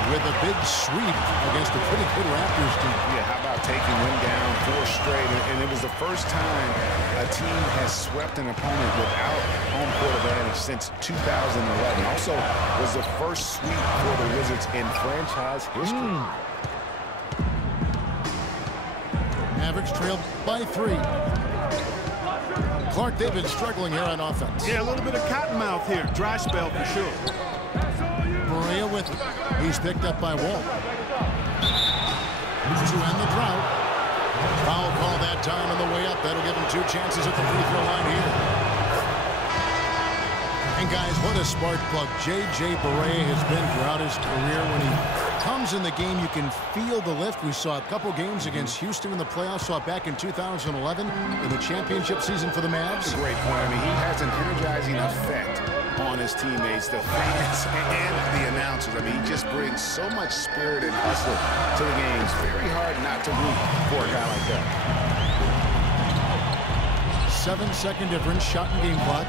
with a big sweep against a pretty good Raptors team. Yeah, how about taking them down 4 straight? And it was the first time a team has swept an opponent without home court advantage since 2011. Also, was the first sweep for the Wizards in franchise history. Mavericks trailed by 3. Clark, they've been struggling here on offense. Yeah, a little bit of cottonmouth here. Dry spell for sure. Perea with it. He's picked up by Wall. To end the drought. Foul call that time on the way up. That'll give him 2 chances at the free throw line here. And guys, what a spark plug J.J. Barea has been throughout his career. When he comes in the game, you can feel the lift. We saw a couple games against Houston in the playoffs. Saw it back in 2011 in the championship season for the Mavs. That's a great point. I mean, he has an energizing effect on his teammates, the fans, and the announcers. I mean, he just brings so much spirit and hustle to the game. It's very hard not to root for a guy like that. 7-second difference, shot and game clock.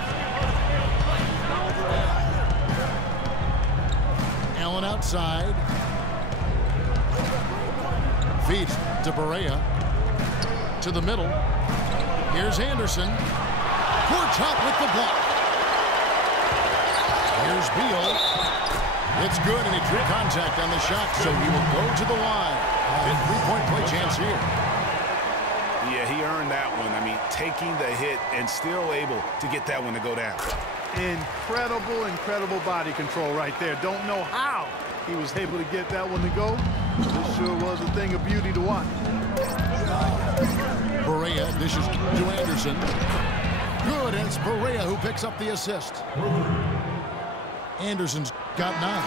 Allen outside. Feeds to Barea. To the middle. Here's Anderson. Gortat with the block. Here's Beal. It's good, and he drew contact on the shot, so he will go to the line. Big 3-point play chance here. Yeah, he earned that one. I mean, taking the hit and still able to get that one to go down. Incredible body control right there. Don't know how he was able to get that one to go. This sure was a thing of beauty to watch. Barea dishes to Anderson. Good, and it's Barea who picks up the assist. Anderson's got 9.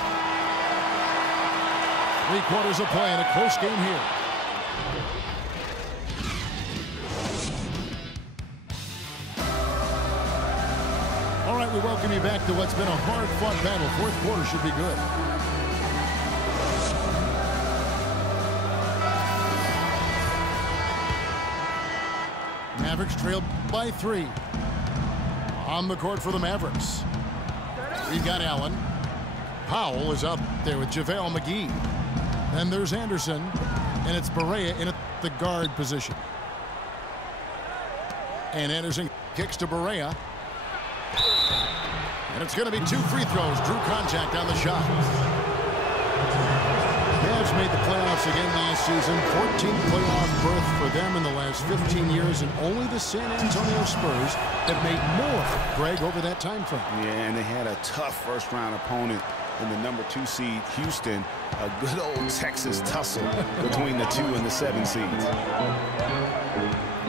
3 quarters of play in a close game here. All right, we welcome you back to what's been a hard-fought battle. 4th quarter should be good. Mavericks trailed by 3. On the court for the Mavericks. We've got Allen. Powell is out there with JaVale McGee. Then there's Anderson, and it's Barea in at the guard position. And Anderson kicks to Barea. And it's going to be 2 free throws. Drew contact on the shot. Mavs Mavs made the playoffs again last season. 14th playoff berth for them in the last 15 years, and only the San Antonio Spurs have made more, Greg, over that time frame. Yeah, and they had a tough first-round opponent in the #2 seed, Houston. A good old Texas tussle between the 2 and the 7 seeds.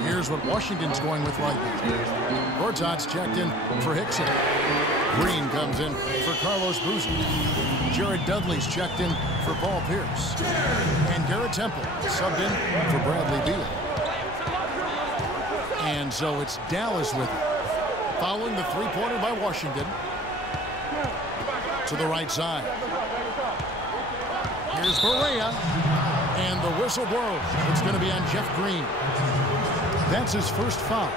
Here's what Washington's going with right now. Gortat's checked in for Hickson. Green comes in for Carlos Boozer. Jared Dudley's checked in for Paul Pierce. And Garrett Temple subbed in for Bradley Beal. And so it's Dallas with it. Following the three-pointer by Washington. To the right side. Here's Barea. And the whistle blows. It's going to be on Jeff Green. That's his first foul.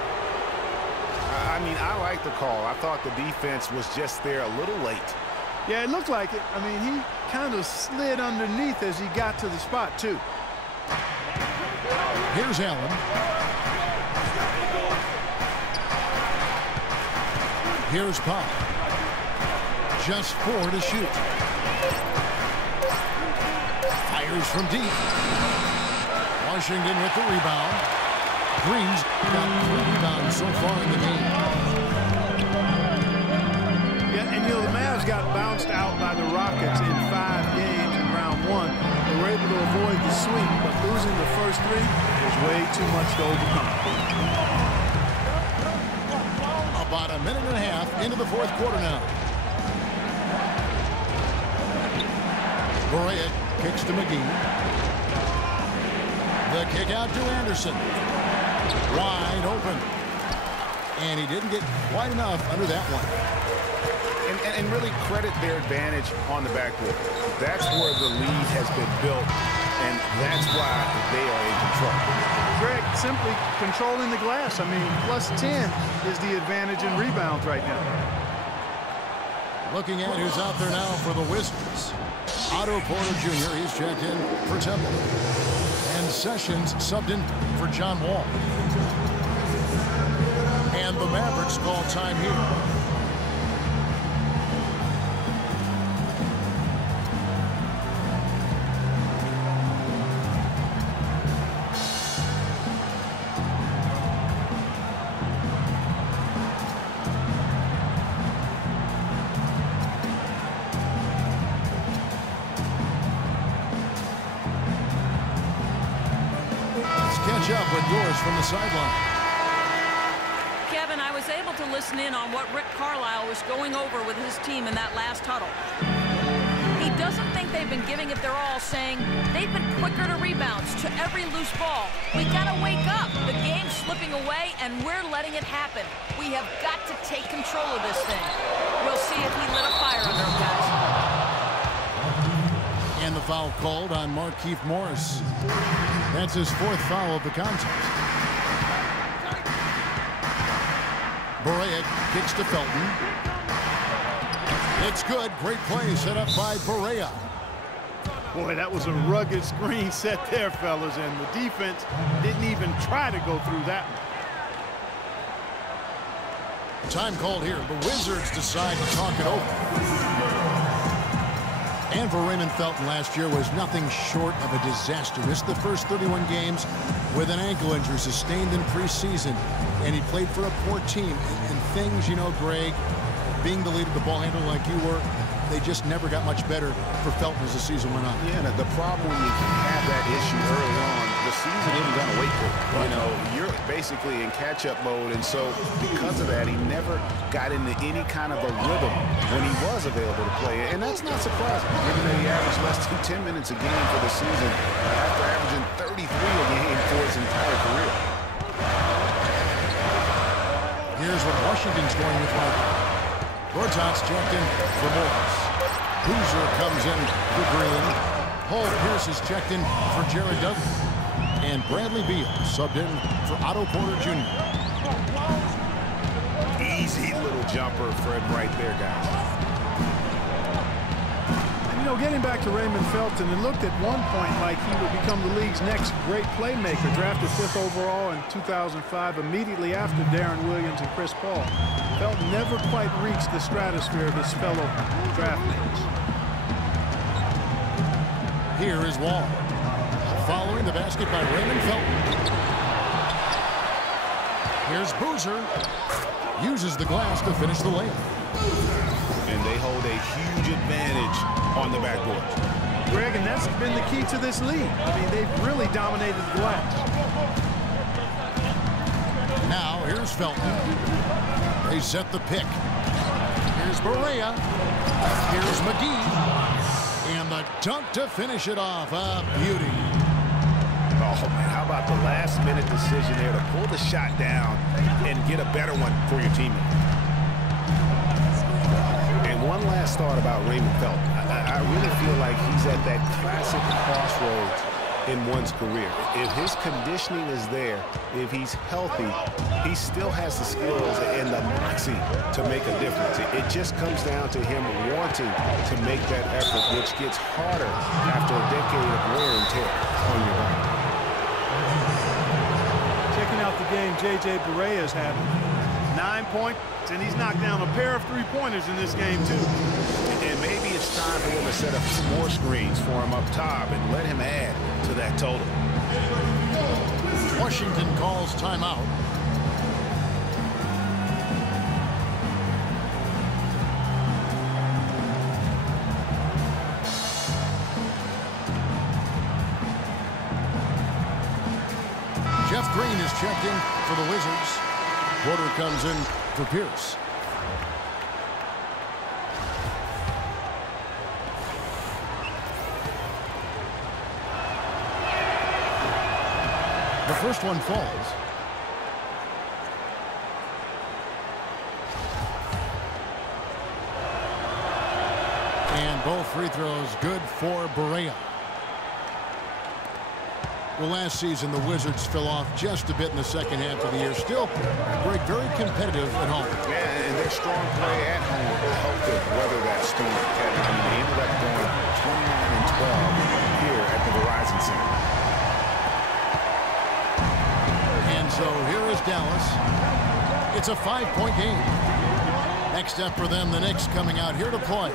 I mean, I like the call. I thought the defense was just there a little late. Yeah, it looked like it. I mean, he kind of slid underneath as he got to the spot, too. Here's Allen. Here's Pop. Just 4 to shoot. Fires from deep. Washington with the rebound. Green's got 3 rebounds so far in the game. Yeah, and the Mavs got bounced out by the Rockets in 5 games in round 1. They were able to avoid the sweep, but losing the first 3 was way too much to overcome. About a minute and a half into the fourth quarter now. Barea kicks to McGee. The kick out to Anderson. Wide open. And he didn't get quite enough under that one. And really credit their advantage on the backcourt. That's where the lead has been built, and that's why they are in control. Greg, simply controlling the glass. I mean, plus 10 is the advantage in rebounds right now. Looking at who's out there now for the Wizards. Otto Porter Jr., he's checked in for Temple. And Sessions subbed in for John Wall. And the Mavericks call time here. Up with yours from the sideline. Kevin, I was able to listen in on what Rick Carlisle was going over with his team in that last huddle. He doesn't think they've been giving it their all, saying they've been quicker to rebounds, to every loose ball. We gotta wake up. The game's slipping away, and we're letting it happen. We have got to take control of this thing. We'll see if he lit a fire under them, guys. And the foul called on Markieff Morris. That's his 4th foul of the contest. Barea kicks to Felton. It's good. Great play set up by Barea. Boy, that was a rugged screen set there, fellas, and the defense didn't even try to go through that one. Time called here. The Wizards decide to talk it over. And for Raymond Felton last year was nothing short of a disaster. Missed the first 31 games with an ankle injury sustained in preseason. And he played for a poor team. And things, you know, Greg, being the leader, the ball handler like you were, they just never got much better for Felton as the season went on. Yeah, the problem when you have that issue early on, the season isn't going to wait for you. You know, you're basically in catch-up mode, and so because of that, he never got into any kind of a rhythm when he was available to play. And that's not surprising, given that he averaged less than 10 minutes a game for the season after averaging 33 a game for his entire career. Here's what Washington's going with right now. Gortat's checked in for Morris. Boozer comes in for Green. Paul Pierce is checked in for Jared Dudley. And Bradley Beal subbed in for Otto Porter Jr. Easy little jumper for him right there, guys. And, you know, getting back to Raymond Felton, it looked at one point like he would become the league's next great playmaker, drafted 5th overall in 2005, immediately after Darren Williams and Chris Paul. Felton never quite reached the stratosphere of his fellow draft mates. Here is Wall. Following the basket by Raymond Felton. Here's Boozer. Uses the glass to finish the layup. And they hold a huge advantage on the backboard. Greg, and that's been the key to this league. I mean, they've really dominated the glass. Now, here's Felton. They set the pick. Here's Barea. Here's McGee. And the dunk to finish it off. A beauty. Oh, man, how about the last-minute decision there to pull the shot down and get a better one for your teammate? And one last thought about Raymond Felton. I really feel like he's at that classic crossroads in one's career. If his conditioning is there, if he's healthy, he still has the skills and the moxie to make a difference. It just comes down to him wanting to make that effort, which gets harder after a decade of wear and tear on your body. Checking out the game J.J. Barea is having. 9 points, and he's knocked down a pair of three-pointers in this game, too. And maybe it's time for him to set up some more screens for him up top and let him add to that total. Washington calls timeout. Jeff Green is checked in for the Wizards. Porter comes in for Pierce. The first one falls. And both free throws good for Barea. Well, last season, the Wizards fell off just a bit in the second half of the year. Still, Greg, very competitive at home. Yeah, and their strong play at home helped them weather that storm, Kevin. I mean, they ended up going 29-12 here at the Verizon Center. And so here is Dallas. It's a 5-point game. Next up for them, the Knicks coming out here to play.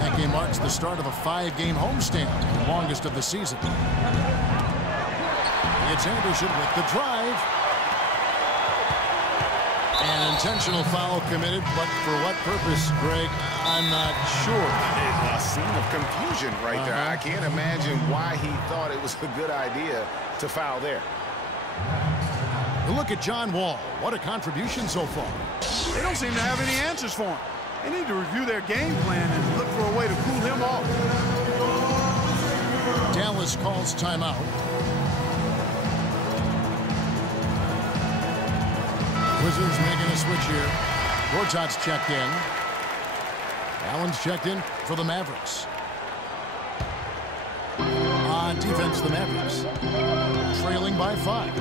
That game marks the start of a 5-game homestand, the longest of the season. It's Anderson with the drive. An intentional foul committed, but for what purpose, Greg, I'm not sure. A scene of confusion right there. I can't imagine why he thought it was a good idea to foul there. Look at John Wall. What a contribution so far. They don't seem to have any answers for him. They need to review their game plan and look for a way to cool him off. Dallas calls timeout. Wizards making a switch here. Gortat's checked in. Allen's checked in for the Mavericks. On defense, the Mavericks trailing by 5.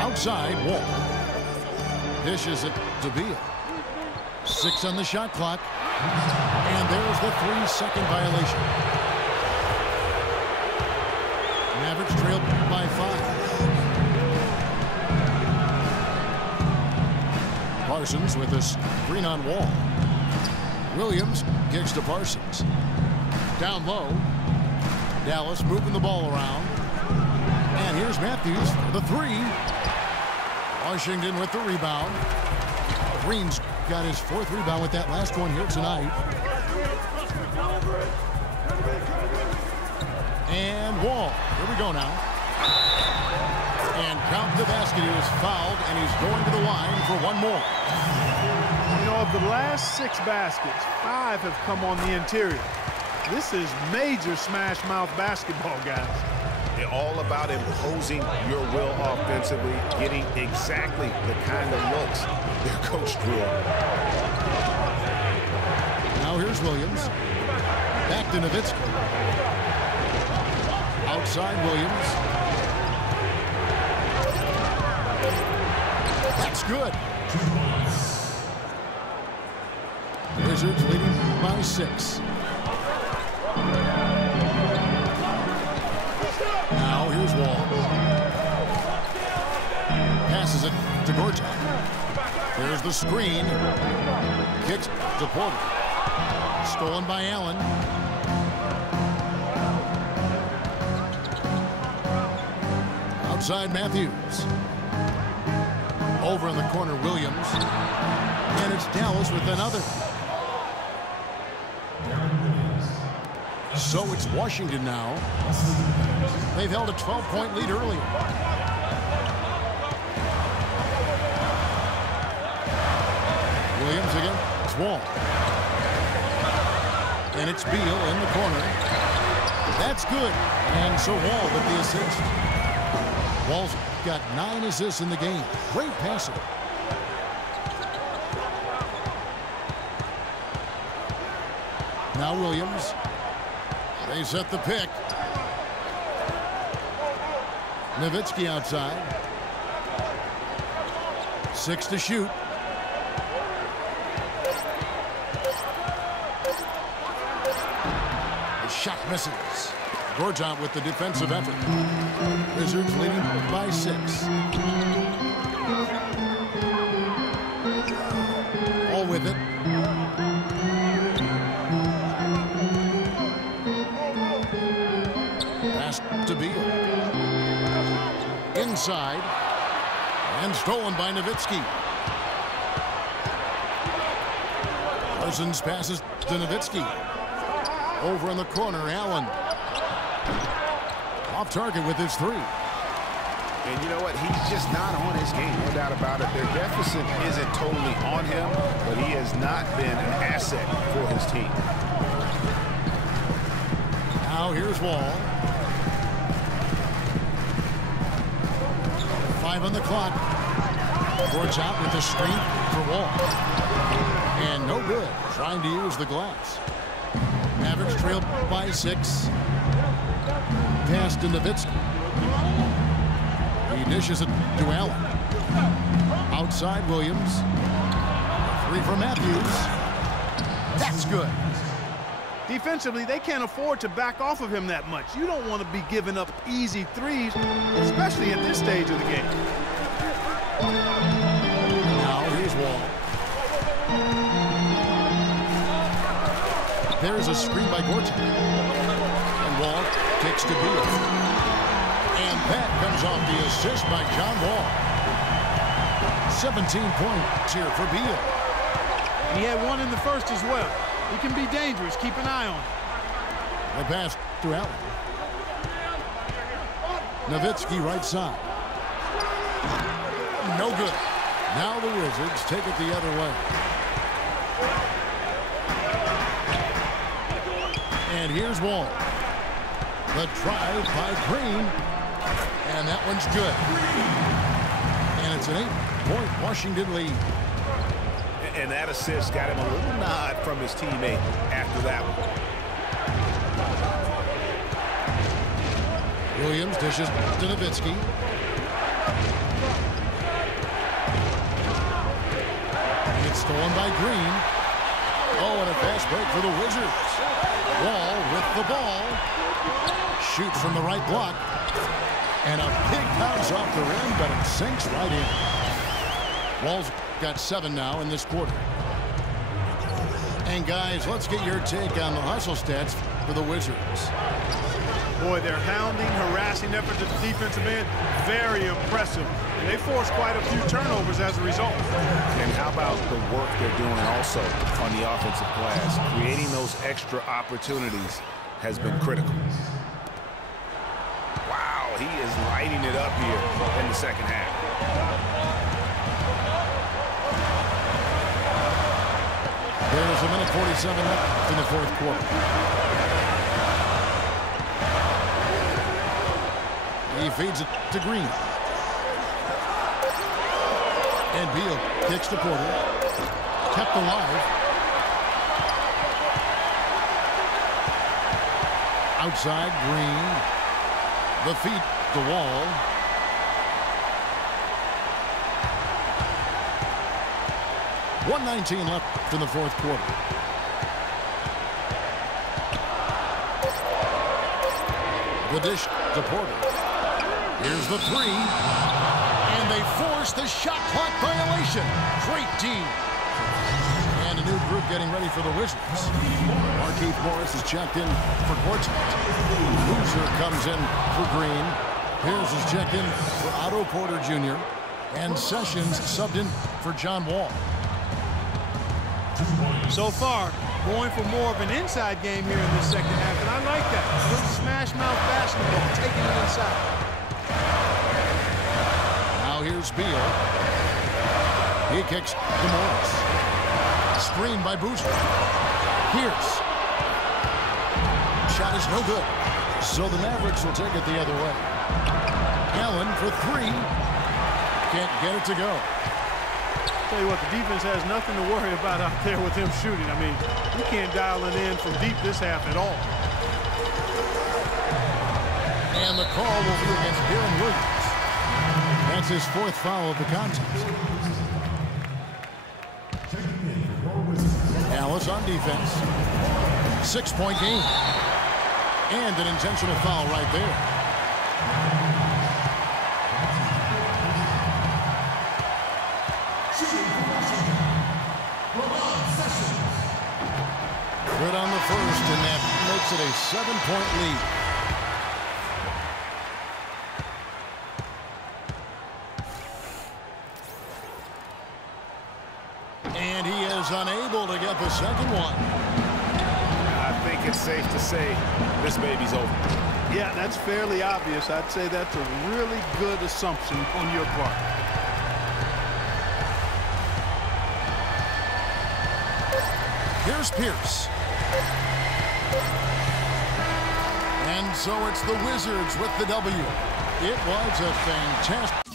Outside, Wall. Dishes it to Beal. 6 on the shot clock. And there's the 3-second violation. Mavericks trail by 5. Parsons with a screen on Wall. Williams kicks to Parsons. Down low. Dallas moving the ball around. And here's Matthews for the 3. Washington with the rebound. Green's got his 4th rebound with that last one here tonight. And Wall. Here we go now. And count the basket. He was fouled, and he's going to the line for one more. You know, of the last 6 baskets, 5 have come on the interior. This is major smash mouth basketball, guys. They're all about imposing your will offensively, getting exactly the kind of looks their coach drew up. Now here's Williams. Back to Nowitzki. Outside Williams. That's good. Wizards leading by 6. Now here's Wall. Passes it to Gortat. There's the screen. Kicks to Porter. Stolen by Allen. Outside Matthews. Over in the corner, Williams. And it's Dallas with another. So it's Washington now. They've held a 12-point lead earlier. Williams again. It's Wall. And it's Beal in the corner. That's good. And so Wall with the assist. Wall's got 9 assists in the game. Great passing. Now Williams. They set the pick. Nowitzki outside. 6 to shoot. The shot misses. Gortat with the defensive effort. Wizards leading by 6. All with it. Pass to Beal. Inside. And stolen by Nowitzki. Parsons passes to Nowitzki. Over in the corner, Allen. Off target with his 3. And you know what? He's just not on his game, no doubt about it. Their deficit isn't totally on him, but he has not been an asset for his team. Now here's Wall. 5 on the clock. Gortat with the screen for Wall. And no good. Trying to use the glass. Mavericks trail by 6. Pass to Nowitzki. He dishes it to Allen. Outside Williams. 3 for Matthews. That's good. Defensively, they can't afford to back off of him that much. You don't want to be giving up easy threes, especially at this stage of the game. Now here's Wall. There's a screen by Gortat. And Wall takes to Beal. And that comes off the assist by John Wall. 17 points here for Beal. He had 1 in the first as well. He can be dangerous. Keep an eye on him. The pass to Allen. Nowitzki right side. No good. Now the Wizards take it the other way. And here's Wall. The drive by Green. And that one's good. And it's an 8-point Washington lead. And that assist got him a little nod from his teammate after that one. Williams dishes to Nowitzki. It's stolen by Green. Oh, and a fast break for the Wizards. Wall with the ball. Shoots from the right block. And a big bounce off the rim, but it sinks right in. Wall's got 7 now in this quarter. And guys, let's get your take on the hustle stats for the Wizards. Boy, their hounding, harassing effort at the defensive end, very impressive. And they forced quite a few turnovers as a result. And how about the work they're doing also on the offensive glass? Creating those extra opportunities has been critical. Wow, he is lighting it up here in the second half. There's a minute 47 left in the fourth quarter. He feeds it to Green. And Beal kicks to Porter. Kept alive. Outside Green. The feet to Wall. .119 left in the fourth quarter. The dish to Porter. Here's the 3. And they force the shot clock violation. Great D. And a new group getting ready for the Wizards. Markieff Morris is checked in for Gortat. Boozer comes in for Green. Pierce is checked in for Otto Porter Jr. And Sessions subbed in for John Wall. So far, going for more of an inside game here in this second half, and I like that. Good smash mouth basketball, taking it inside. Now here's Beal. He kicks to Morris. Screen by Boozer. Pierce. Shot is no good. So the Mavericks will take it the other way. Allen for three. Can't get it to go. Tell you what, the defense has nothing to worry about out there with him shooting. I mean, he can't dial it in from deep this half at all. And the call will be against Deron Williams. That's his fourth foul of the contest. Alice on defense. 6-point game. And an intentional foul right there. Good on the first, and that makes it a 7-point lead. And he is unable to get the second one. I think it's safe to say this baby's over. Yeah, that's fairly obvious. I'd say that's a really good assumption on your part. Here's Pierce. And so it's the Wizards with the W. It was a fantastic